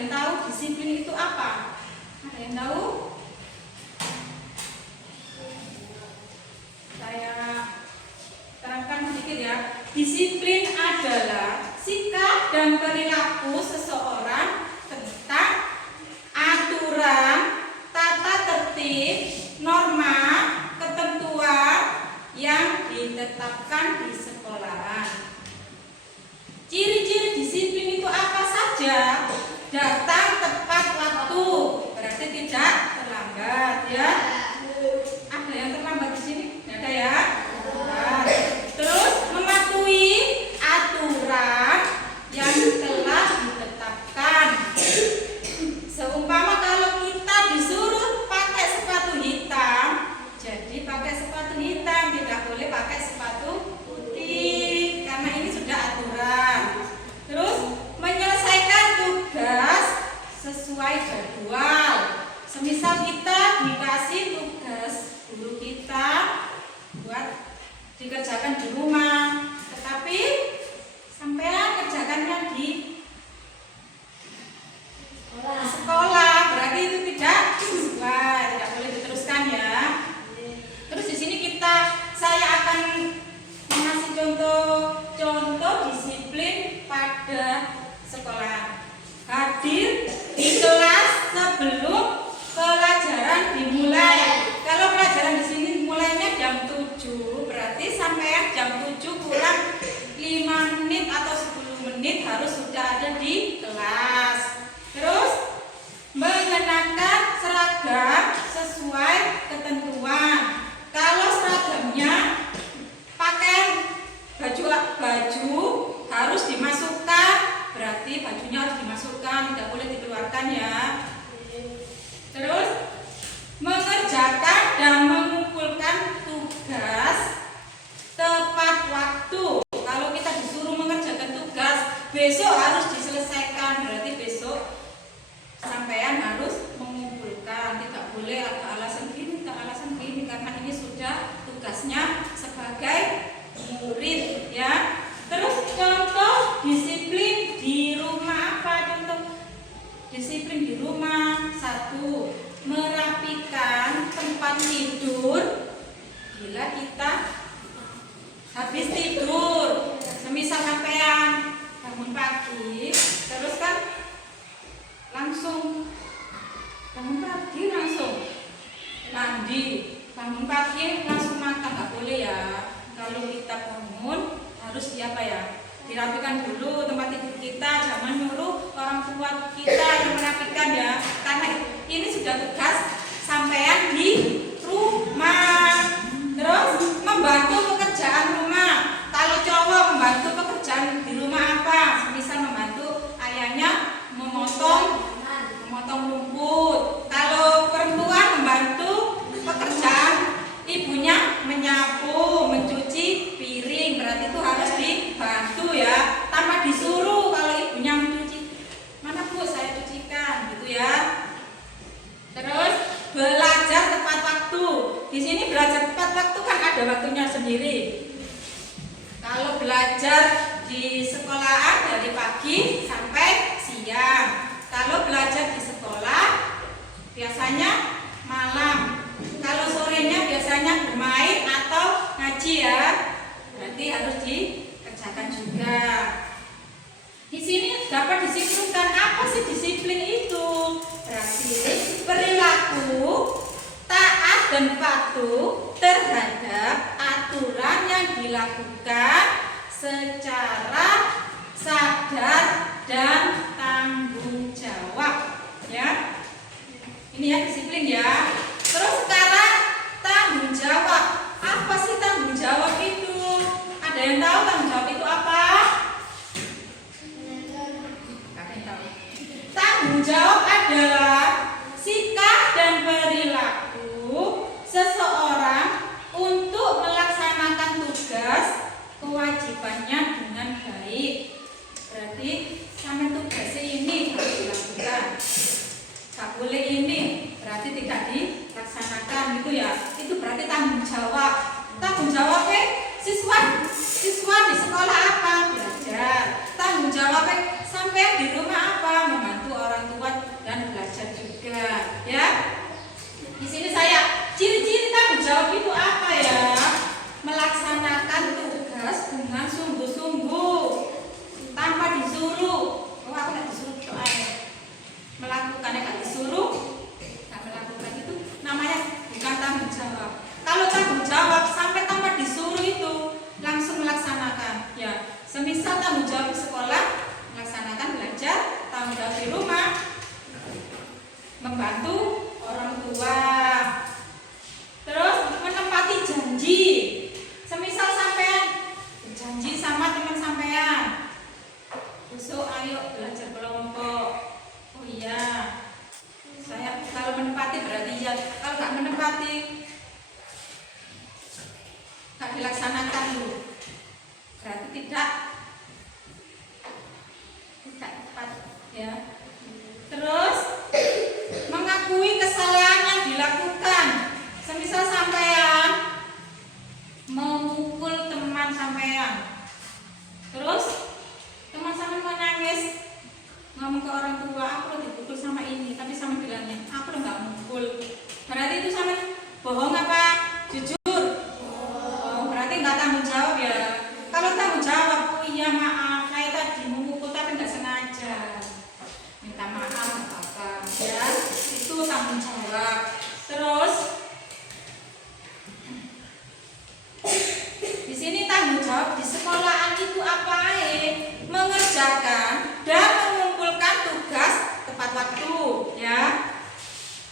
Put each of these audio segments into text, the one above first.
yang tahu disiplin itu apa? Ada yang tahu? Saya terangkan sedikit ya. Disiplin adalah sikap dan perilaku seseorang tentang aturan, tata tertib, norma, ketentuan yang ditetapkan di sekolahan. Ciri-ciri disiplin itu apa saja? Datang tepat waktu, berarti tidak terlambat ya. Ada yang terlambat di sini? Tidak ada ya? Nah, terus mematuhi aturan yang telah ditetapkan. Seumpama kalau kita disuruh pakai sepatu hitam, jadi pakai sepatu hitam, tidak boleh pakai sepatu putih karena ini sudah aturan. Terus menyelesaikan tugas sesuai jadwal. Semisal kita dikasih tugas guru kita buat dikerjakan di rumah, tetapi sampean kerjakannya di sekolah, berarti itu tidak sesuai, tidak boleh diteruskan ya. Terus di sini saya akan mengasih contoh disiplin pada sekolah. Hadir di kelas sebelum pelajaran dimulai. Kalau pelajaran di sini mulainya jam 7, berarti sampai jam 7 kurang 5 menit atau 10 menit harus sudah ada di kelas. Terus mengenakan seragam sesuai ketentuan. Kalau seragamnya pakai baju harus dimasukkan, berarti bajunya harus dimasukkan, tidak boleh dikeluarkan ya. Terus mengerjakan dan mengumpulkan tugas tepat waktu. Kalau kita disuruh mengerjakan tugas besok harus diselesaikan, berarti besok sampean harus mengumpulkan, tidak boleh ada alasan gini, karena ini sudah tugasnya sebagai murid ya. Terus contoh disiplin di rumah apa? Contoh disiplin di rumah: 1. Merapikan tempat tidur bila kita habis tidur. Semisal sampean bangun pagi, terus kan langsung bangun pagi langsung mandi, bangun pagi langsung makan, nggak boleh ya. Kalau kita bangun harus dirapikan dulu tempat tidur kita, jangan nyuruh orang tua kita yang merapikan ya, karena ini sudah tugas sampean di rumah. Terus membantu pekerjaan rumah. Kalau cowok membantu pekerjaan di rumah apa? Misal membantu ayahnya memotong rumput. Kalau perempuan membantu pekerjaan ibunya menyapu, mencuci piring, berarti itu harus dibantu ya, tanpa disuruh. Kalau ibunya mencuci, mana bu saya cucikan gitu ya. Terus belajar tepat waktu. Di sini belajar tepat waktu kan ada waktunya sendiri. Kalau belajar di sekolahan dari pagi sampai siang. Kalau belajar di sekolah biasanya malam. Kalau sorenya biasanya bermain atau ngaji ya. Berarti harus dikerjakan juga. Di sini dapat disimpulkan apa sih disiplin itu? Berarti perilaku taat dan patuh terhadap aturan yang dilakukan secara sadar dan tanggung jawab ya. Ini ya disiplin ya. Terus sekarang tanggung jawab. Apa sih tanggung jawab itu? Ada yang tahu tanggung jawab itu apa? Tanggung jawab adalah sikap dan perilaku seseorang untuk melaksanakan tugas kewajibannya dengan baik. Berarti sampai tugasnya ini harus dilakukan. Tak boleh ini, berarti tidak dilaksanakan gitu ya. Itu berarti tanggung jawab. Tanggung jawabnya siswa di sekolah apa? Belajar. Tanggung jawabnya sampai di rumah apa? Membantu orang tua ya. Terus mengakui kesalahan yang dilakukan. Semisal sampean memukul teman sampean, terus teman sampean menangis, ngomong ke orang tua, aku lo dipukul sama ini, tapi sama bilangnya aku lo nggak mukul. Berarti itu sama bohong apa jujur? Oh, berarti nggak tanggung jawab ya. Kalau tanggung jawab, oh iya maaf, saya tadi memukul tapi nggak sengaja, minta maaf apa ya, itu tanggung jawab. Terus di sini tanggung jawab di sekolahan itu apa? Mengerjakan dan mengumpulkan tugas tepat waktu, ya.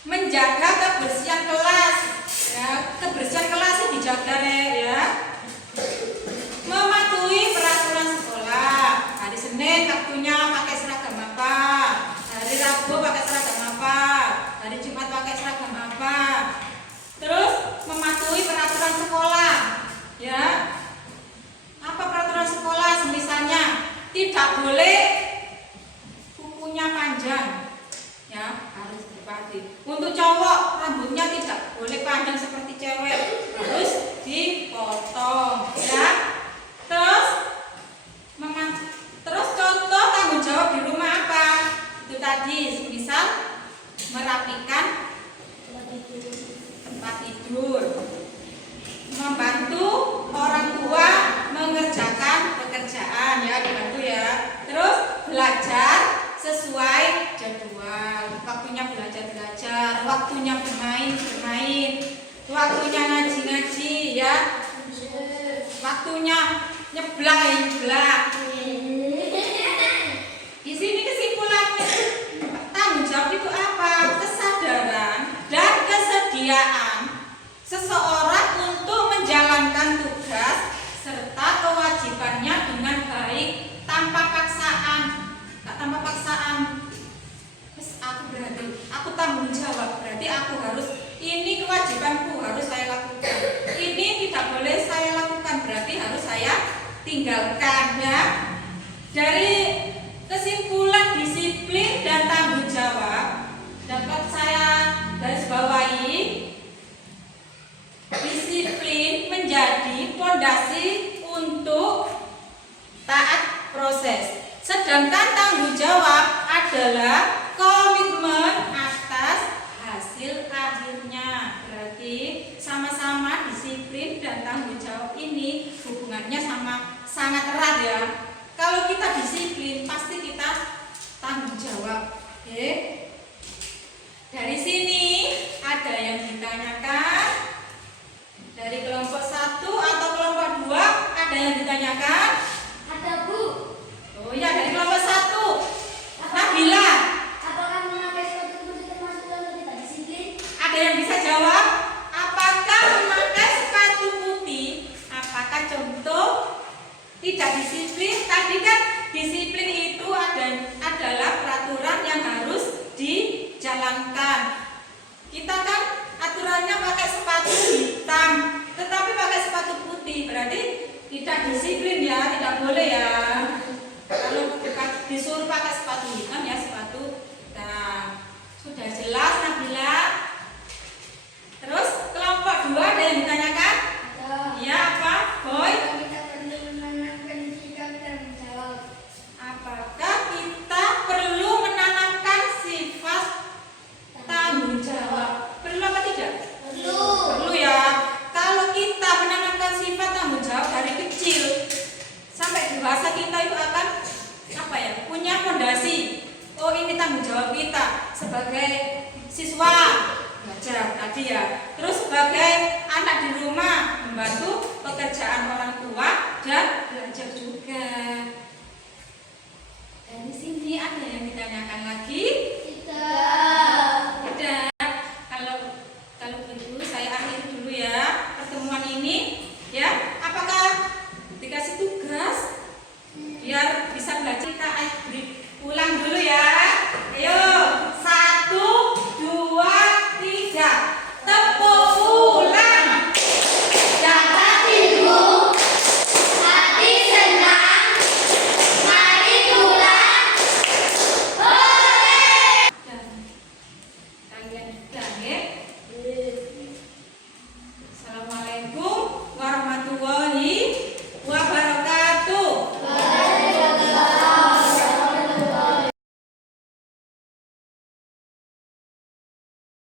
Menjaga kebersihan kelas, ya. Kebersihan kelas dijaga ya. Mematuhi peraturan sekolah. Hari Senin waktunya pakai seragam apa? Hari Rabu pakai seragam apa? Hari Jumat pakai seragam apa? Terus mematuhi peraturan sekolah, ya. Apa peraturan sekolah? Misalnya tidak boleh kukunya panjang, ya, harus dipati. Untuk cowok rambutnya tidak boleh panjang seperti cewek, harus dipotong, ya. Terus contoh tanggung jawab di rumah apa? Itu tadi, misal merapikan tempat tidur, membantu orang tua mengerjakan pekerjaan, ya, dibantu ya. Terus belajar sesuai jadwal, waktunya belajar, waktunya bermain, waktunya ngaji, ya, waktunya nyeblak. Di sini kesimpulannya tanggung jawab itu apa? Kesadaran dan kesediaan seseorang untuk menjalankan tugas serta kewajibannya dengan baik tanpa paksaan. Tanpa paksaan. Terus aku tanggung jawab, berarti aku harus, ini kewajibanku harus saya lakukan. Ini tidak boleh saya lakukan, berarti harus saya tinggalkan, ya. Dari kesimpulan disiplin dan tanggung jawab dapat saya garis bawahi, disiplin menjadi fondasi untuk taat proses, sedangkan tanggung jawab adalah komitmen atas hasil akhirnya. Berarti sama-sama disiplin dan tanggung jawab ini hubungannya sangat erat, ya. Kalau kita disiplin, pasti kita tanggung jawab. Oke. Dari sini ada yang ditanyakan. Dari kelompok 1 atau kelompok 2 ada yang ditanyakan? Ada, Bu. Oh ya, dari kelompok 1. Nabila. Apakah memakai sepatu putih termasuk dalam tidak disiplin? Ada yang bisa jawab? Apakah memakai sepatu putih? Apakah contoh tidak disiplin? Tadi kan disiplin itu adalah peraturan yang harus dijalankan. Kita kan aturannya pakai sepatu hitam, tetapi pakai sepatu putih, berarti tidak disiplin, ya, tidak boleh, ya. Kalau disuruh pakai sepatu hitam, ya sepatu hitam. Sudah jelas, Nabila? Terus kelompok 2 ada yang ditanyakan? Ada. Ya, apa? Boy? Kita perlu menanamkan sikap tanggung jawab. Apakah kita perlu menanamkan sifat tanggung jawab? Perlu apa tidak? Perlu. Perlu, ya. Kalau kita menanamkan sifat tanggung jawab dari kecil sampai dewasa, kita itu akan apa ya? Punya fondasi. Oh, ini tanggung jawab kita sebagai siswa belajar tadi, ya. Terus sebagai anak di rumah membantu pekerjaan orang tua dan belajar juga. Dari sini ada